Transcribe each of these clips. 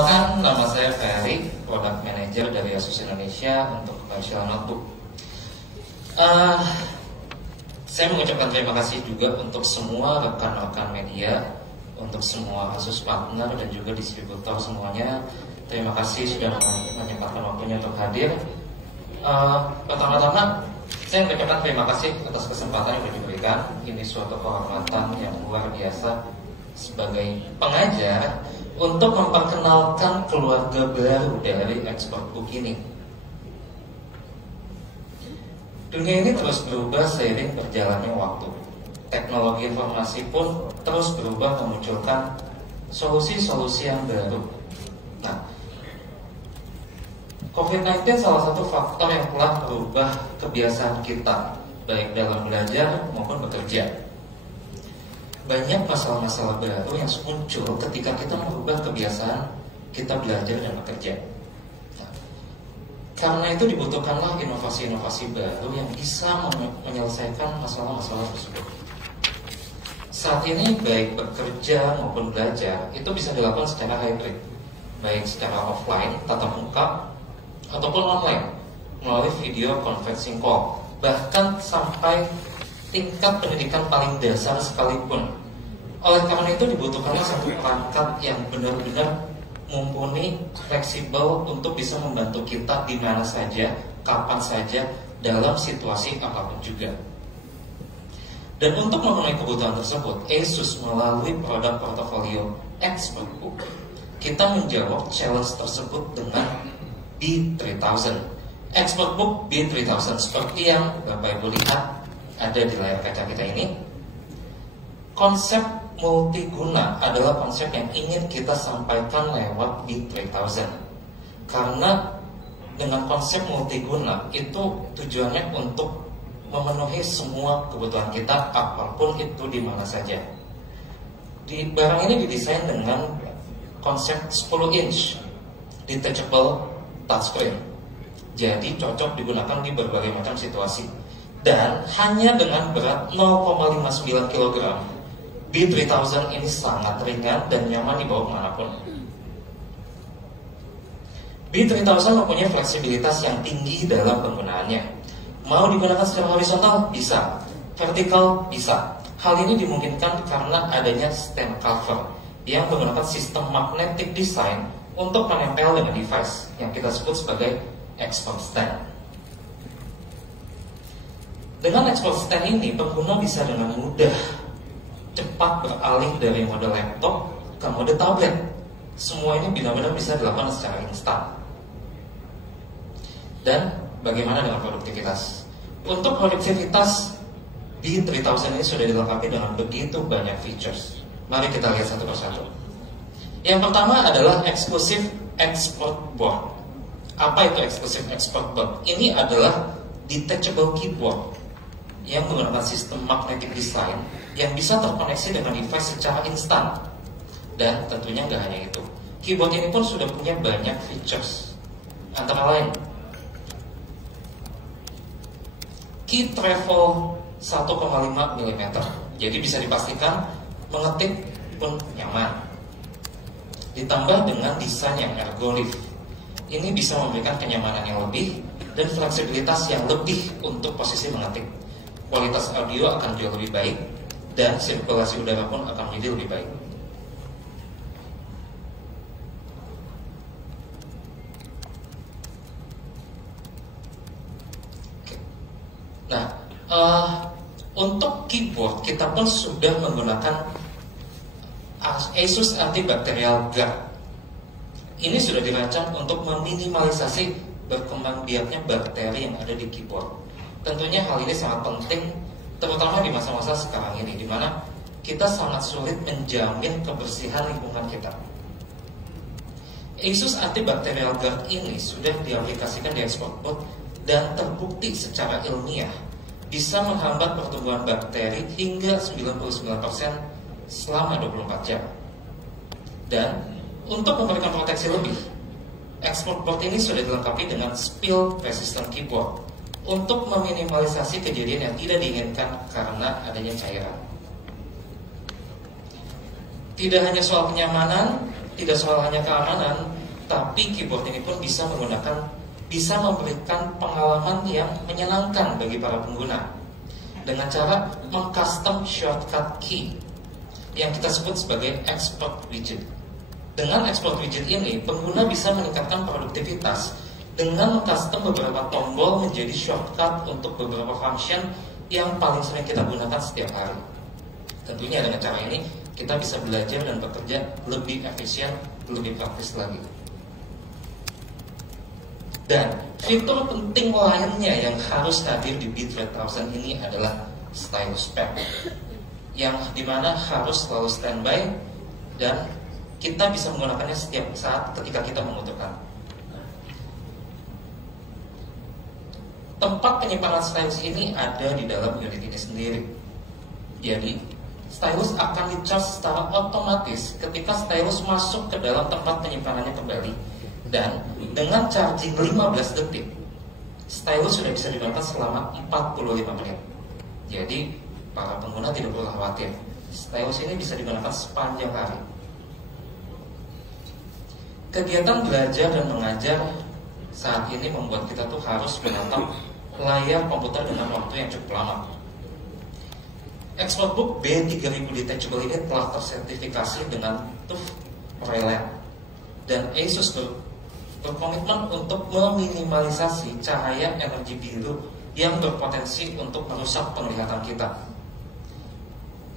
Perkenalkan, nama saya Ferry, Product Manager dari Asus Indonesia untuk Commercial Notebook. Saya mengucapkan terima kasih juga untuk semua rekan-rekan media, untuk semua Asus partner dan juga distributor semuanya. Terima kasih sudah menyempatkan waktunya untuk hadir. Pertama-tama, saya mengucapkan terima kasih atas kesempatan yang diberikan. Ini suatu kehormatan yang luar biasa sebagai pengajar untuk memperkenalkan keluarga baru dari Expertbook ini. Dunia ini terus berubah seiring berjalannya waktu. Teknologi informasi pun terus berubah memunculkan solusi-solusi yang baru. Nah, COVID-19 salah satu faktor yang telah merubah kebiasaan kita, baik dalam belajar maupun bekerja. Banyak masalah-masalah baru yang muncul ketika kita merubah kebiasaan kita belajar dan bekerja. Nah, karena itu dibutuhkanlah inovasi-inovasi baru yang bisa menyelesaikan masalah-masalah tersebut. Saat ini baik bekerja maupun belajar itu bisa dilakukan secara hybrid, baik secara offline, tatap muka, ataupun online melalui video conferencing call, bahkan sampai tingkat pendidikan paling dasar sekalipun. Oleh karena itu dibutuhkanlah satu perangkat yang benar-benar mumpuni, fleksibel untuk bisa membantu kita di mana saja, kapan saja, dalam situasi apapun juga. Dan untuk memenuhi kebutuhan tersebut, Asus melalui produk portofolio Expertbook, kita menjawab challenge tersebut dengan B3000. Expertbook B3000 seperti yang Bapak Ibu lihat ada di layar kaca kita ini. Konsep multiguna adalah konsep yang ingin kita sampaikan lewat B3000. Karena dengan konsep multiguna itu tujuannya untuk memenuhi semua kebutuhan kita apapun itu di mana saja. Di barang ini didesain dengan konsep 10 inch detachable touchscreen. Jadi cocok digunakan di berbagai macam situasi. Dan hanya dengan berat 0,59 kg, B3000 ini sangat ringan dan nyaman dibawa kemanapun. B3000 mempunyai fleksibilitas yang tinggi dalam penggunaannya. Mau digunakan secara horizontal? Bisa. Vertikal? Bisa. Hal ini dimungkinkan karena adanya stand cover yang menggunakan sistem magnetic design untuk menempel dengan device yang kita sebut sebagai expert stand. Dengan expert stand ini, pengguna bisa dengan mudah cepat beralih dari mode laptop ke mode tablet. Semua ini benar-benar bisa dilakukan secara instan. Dan bagaimana dengan produktivitas? Untuk produktivitas, B3000 ini sudah dilengkapi dengan begitu banyak features. Mari kita lihat satu persatu. Yang pertama adalah Exclusive Export Board. Apa itu Exclusive Export Board? Ini adalah detachable keyboard yang menggunakan sistem magnetic design yang bisa terkoneksi dengan device secara instan. Dan tentunya nggak hanya itu, keyboard ini pun sudah punya banyak features. Antara lain, key travel 1,5 mm, jadi bisa dipastikan mengetik pun nyaman. Ditambah dengan desain yang ergonomis, ini bisa memberikan kenyamanan yang lebih dan fleksibilitas yang lebih untuk posisi mengetik. Kualitas audio akan jauh lebih baik dan sirkulasi udara pun akan menjadi lebih baik. Nah, untuk keyboard kita pun sudah menggunakan Asus Antibacterial Guard. Ini sudah dirancang untuk meminimalisasi berkembang biaknya bakteri yang ada di keyboard. Tentunya hal ini sangat penting, terutama di masa-masa sekarang ini, di mana kita sangat sulit menjamin kebersihan lingkungan kita. Asus Antibacterial Guard ini sudah diaplikasikan di Expertbook dan terbukti secara ilmiah bisa menghambat pertumbuhan bakteri hingga 99% selama 24 jam. Dan untuk memberikan proteksi lebih, Expertbook ini sudah dilengkapi dengan spill resistant keyboard untuk meminimalisasi kejadian yang tidak diinginkan karena adanya cairan. Tidak hanya soal kenyamanan, tidak soal hanya keamanan, tapi keyboard ini pun bisa memberikan pengalaman yang menyenangkan bagi para pengguna dengan cara mengcustom shortcut key yang kita sebut sebagai export widget. Dengan export widget ini, pengguna bisa meningkatkan produktivitas dengan mengcustom beberapa tombol menjadi shortcut untuk beberapa function yang paling sering kita gunakan setiap hari. Tentunya dengan cara ini kita bisa belajar dan bekerja lebih efisien, lebih praktis lagi. Dan fitur penting lainnya yang harus hadir di Beat 3000 ini adalah stylus pen, yang dimana harus selalu standby dan kita bisa menggunakannya setiap saat ketika kita membutuhkan. Tempat penyimpanan stylus ini ada di dalam unit ini sendiri. Jadi, stylus akan di-charge secara otomatis ketika stylus masuk ke dalam tempat penyimpanannya kembali. Dan dengan charging 15 detik, stylus sudah bisa digunakan selama 45 menit. Jadi, para pengguna tidak perlu khawatir. Stylus ini bisa digunakan sepanjang hari. Kegiatan belajar dan mengajar saat ini membuat kita tuh harus menatap layar komputer dengan waktu yang cukup lama. Expertbook B3000 Detachable ini telah tersertifikasi dengan TÜV Rheinland dan ASUS berkomitmen untuk meminimalisasi cahaya energi biru yang berpotensi untuk merusak penglihatan kita.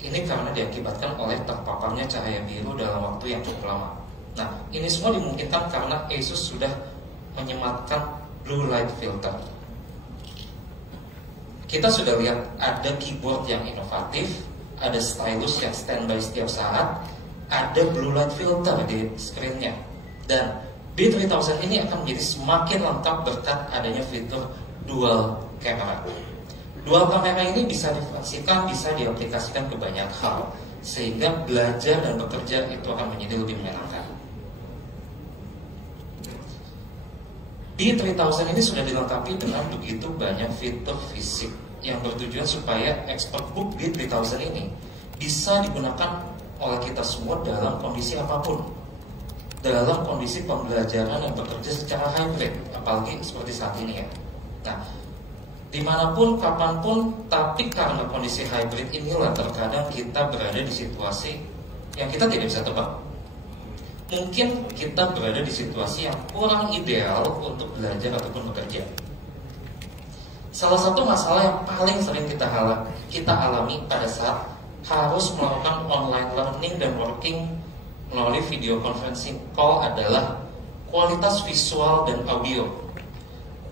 Ini karena diakibatkan oleh terpaparnya cahaya biru dalam waktu yang cukup lama. Nah, ini semua dimungkinkan karena ASUS sudah menyematkan blue light filter. Kita sudah lihat ada keyboard yang inovatif, ada stylus yang standby setiap saat, ada blue light filter di screen-nya. Dan B3000 ini akan menjadi semakin lengkap berkat adanya fitur dual camera. Dual kamera ini bisa difungsikan, bisa diaplikasikan ke banyak hal, sehingga belajar dan bekerja itu akan menjadi lebih menyenangkan. B3000 ini sudah dilengkapi dengan begitu banyak fitur fisik yang bertujuan supaya Expertbook B3000 ini bisa digunakan oleh kita semua dalam kondisi apapun, dalam kondisi pembelajaran yang bekerja secara hybrid, apalagi seperti saat ini ya. Nah, dimanapun, kapanpun, tapi karena kondisi hybrid inilah terkadang kita berada di situasi yang kita tidak bisa tebak. Mungkin kita berada di situasi yang kurang ideal untuk belajar ataupun bekerja. Salah satu masalah yang paling sering kita alami pada saat harus melakukan online learning dan working melalui video conferencing call adalah kualitas visual dan audio.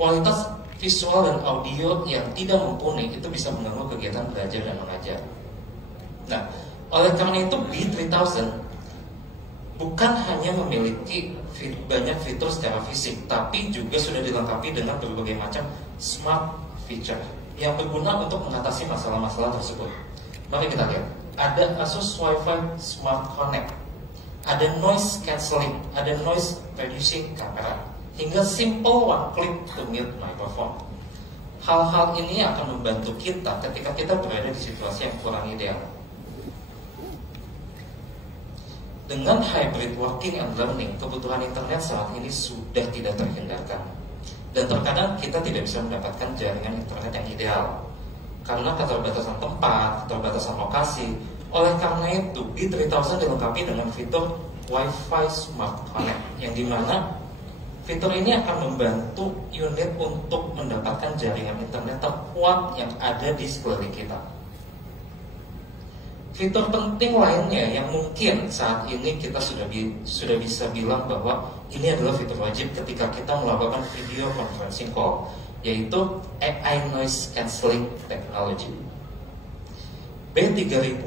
Kualitas visual dan audio yang tidak mumpuni itu bisa mengganggu kegiatan belajar dan mengajar. Nah, oleh karena itu B3000 bukan hanya memiliki banyak fitur secara fisik, tapi juga sudah dilengkapi dengan berbagai macam smart feature yang berguna untuk mengatasi masalah-masalah tersebut. Mari kita lihat. Ada Asus Wi-Fi Smart Connect, ada noise cancelling, ada noise reducing camera, hingga simple one click to mute microphone. Hal-hal ini akan membantu kita ketika kita berada di situasi yang kurang ideal. Dengan hybrid working and learning, kebutuhan internet saat ini sudah tidak terhindarkan. Dan terkadang kita tidak bisa mendapatkan jaringan internet yang ideal karena keterbatasan tempat, keterbatasan lokasi. Oleh karena itu, B3000 dilengkapi dengan fitur Wi-Fi Smart Connect, yang dimana fitur ini akan membantu unit untuk mendapatkan jaringan internet terkuat yang ada di sekeliling kita. Fitur penting lainnya yang mungkin saat ini kita sudah bisa bilang bahwa ini adalah fitur wajib ketika kita melakukan video conferencing call, yaitu AI Noise Cancelling Technology. B3000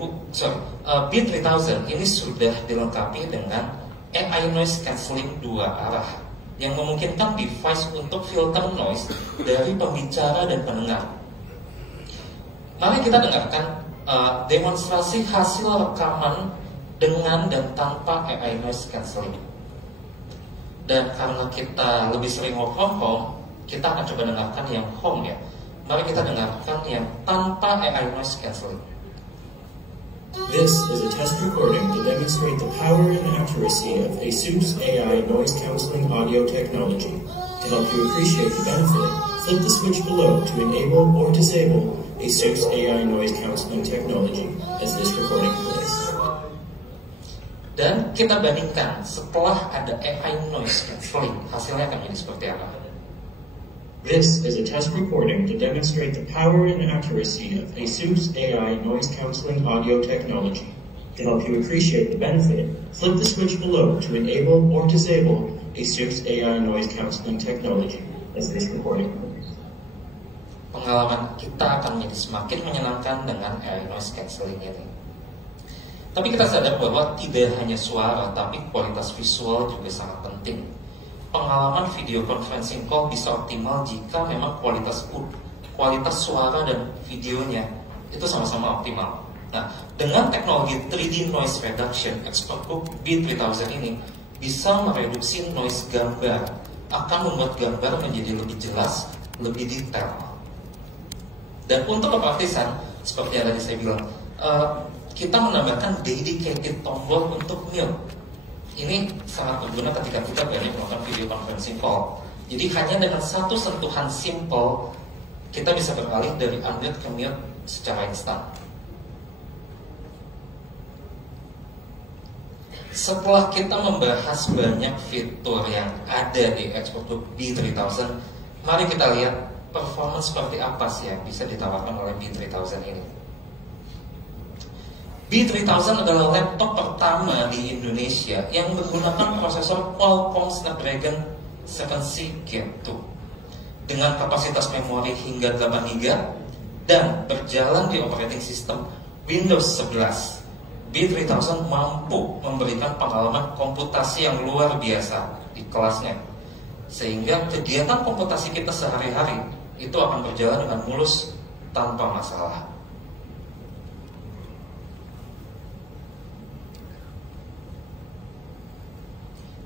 ini sudah dilengkapi dengan AI Noise Cancelling 2 arah yang memungkinkan device untuk filter noise dari pembicara dan pendengar. Mari kita dengarkan demonstrasi hasil rekaman dengan dan tanpa AI Noise Cancelling. Dan karena kita lebih sering work from home, kita akan coba dengarkan yang home ya. Mari kita dengarkan yang tanpa AI Noise Cancelling. This is a test recording to demonstrate the power and accuracy of ASUS AI noise cancelling audio technology. To help you appreciate the benefit, flip the switch below to enable or disable ASUS AI noise cancelling technology as this recording plays. Dan kita bandingkan setelah ada AI noise cancelling, hasilnya akan jadi seperti apa? This is a test recording to demonstrate the power and accuracy of ASUS AI noise cancelling audio technology. To help you appreciate the benefit, flip the switch below to enable or disable ASUS AI noise cancelling technology as this recording plays. Pengalaman kita akan menjadi semakin menyenangkan dengan AI noise cancelling ini. Tapi kita sadar bahwa tidak hanya suara, tapi kualitas visual juga sangat penting. Pengalaman video conferencing call bisa optimal jika memang kualitas suara dan videonya itu sama-sama optimal. Nah, dengan teknologi 3D noise reduction, ExpertBook B3000 ini bisa mereduksi noise gambar, akan membuat gambar menjadi lebih jelas, lebih detail. Dan untuk kepraktisan, seperti yang tadi saya bilang, kita menambahkan dedicated tombol untuk mute. Ini sangat berguna ketika kita banyak melakukan video conferencing call. Jadi hanya dengan satu sentuhan simple, kita bisa beralih dari unmute ke mute secara instan. Setelah kita membahas banyak fitur yang ada di ExpertBook B3000, mari kita lihat performance seperti apa sih yang bisa ditawarkan oleh B3000 ini. B3000 adalah laptop pertama di Indonesia yang menggunakan prosesor Qualcomm Snapdragon 7C Gen 2 dengan kapasitas memori hingga 8 GB dan berjalan di operating system Windows 11. B3000 mampu memberikan pengalaman komputasi yang luar biasa di kelasnya, sehingga kegiatan komputasi kita sehari-hari itu akan berjalan dengan mulus tanpa masalah.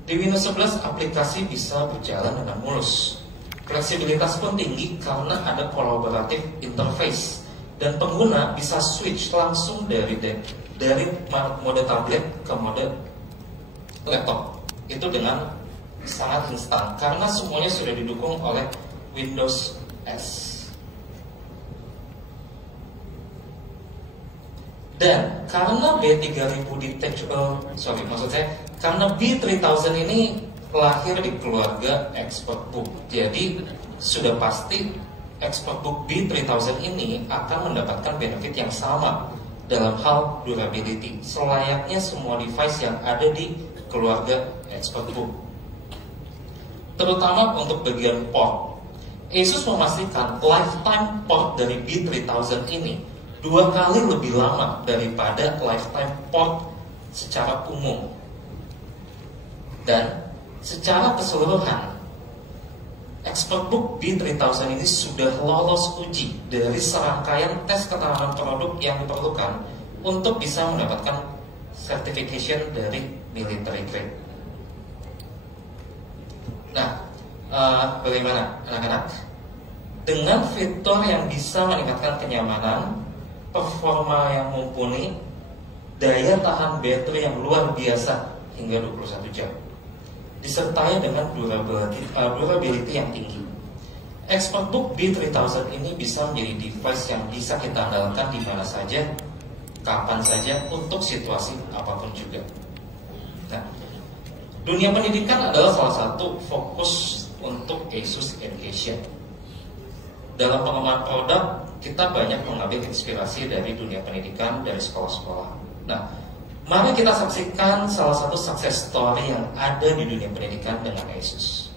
Di Windows 11 aplikasi bisa berjalan dengan mulus. Fleksibilitas pun tinggi karena ada collaborative interface dan pengguna bisa switch langsung dari mode tablet ke mode laptop. Itu dengan sangat instan karena semuanya sudah didukung oleh Windows S. Dan karena karena B3000 ini lahir di keluarga ExpertBook, jadi sudah pasti ExpertBook B3000 ini akan mendapatkan benefit yang sama dalam hal durability, selayaknya semua device yang ada di keluarga ExpertBook. Terutama untuk bagian port, ASUS memastikan lifetime port dari B3000 ini 2 kali lebih lama daripada lifetime port secara umum. Dan secara keseluruhan, ExpertBook B3000 ini sudah lolos uji dari serangkaian tes ketahanan produk yang diperlukan untuk bisa mendapatkan certification dari military grade. Nah, bagaimana anak-anak? Dengan fitur yang bisa meningkatkan kenyamanan, performa yang mumpuni, daya tahan baterai yang luar biasa hingga 21 jam, disertai dengan durability yang tinggi. ExpertBook B3000 ini bisa menjadi device yang bisa kita andalkan di mana saja, kapan saja, untuk situasi apapun juga. Nah, dunia pendidikan adalah salah satu fokus untuk ASUS Education. Dalam pengembangan produk, kita banyak mengambil inspirasi dari dunia pendidikan, dari sekolah-sekolah. Nah, mari kita saksikan salah satu success story yang ada di dunia pendidikan dengan ASUS.